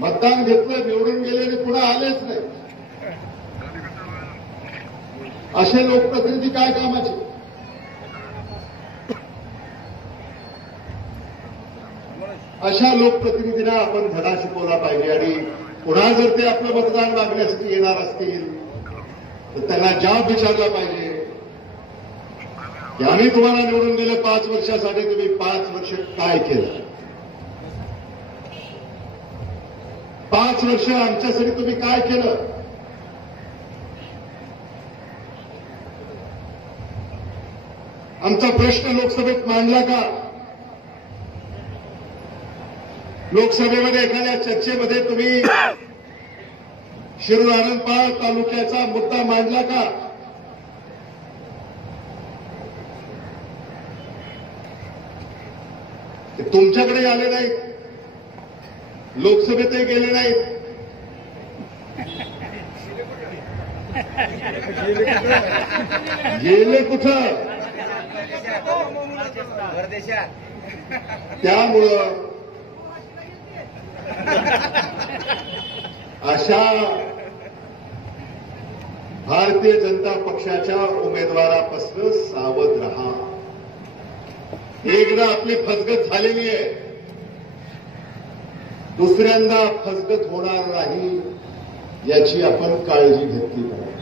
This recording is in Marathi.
मतदान घेतलं, निवडून गेले आणि पुन्हा आलेच नाही, असे लोकप्रतिनिधी काय कामाचे? अशा लोकप्रतिनिधींना आपण धडा शिकवला पाहिजे आणि पुन्हा जर ते आपलं मतदान मागण्यासाठी येणार असतील तर त्यांना जाब विचारला पाहिजे. याने तुम्हाला निवडून दिलं 5 वर्षासाठी, तुम्ही 5 वर्ष काय केलं? 5 वर्ष आमच्यासाठी तुम्ही काय केलं? आमचा प्रश्न लोकसभेत मांडला का? लोकसभेमध्ये एखाद्या चर्चेमध्ये तुम्ही शिरूर आनंदपाल तालुक्याचा मुद्दा मांडला का? ते तुमच्याकडे आले नाहीत, लोकसभेतही गेले नाहीत. गेले कुठं? त्यामुळं अशा भारतीय जनता पक्षाच्या उमेदवारापासून सावध रहा. एकदा आपली फसगत झालेली आहे, दुसऱ्यांदा फसगत होणार नाही याची आपण काळजी घेतली पाहिजे.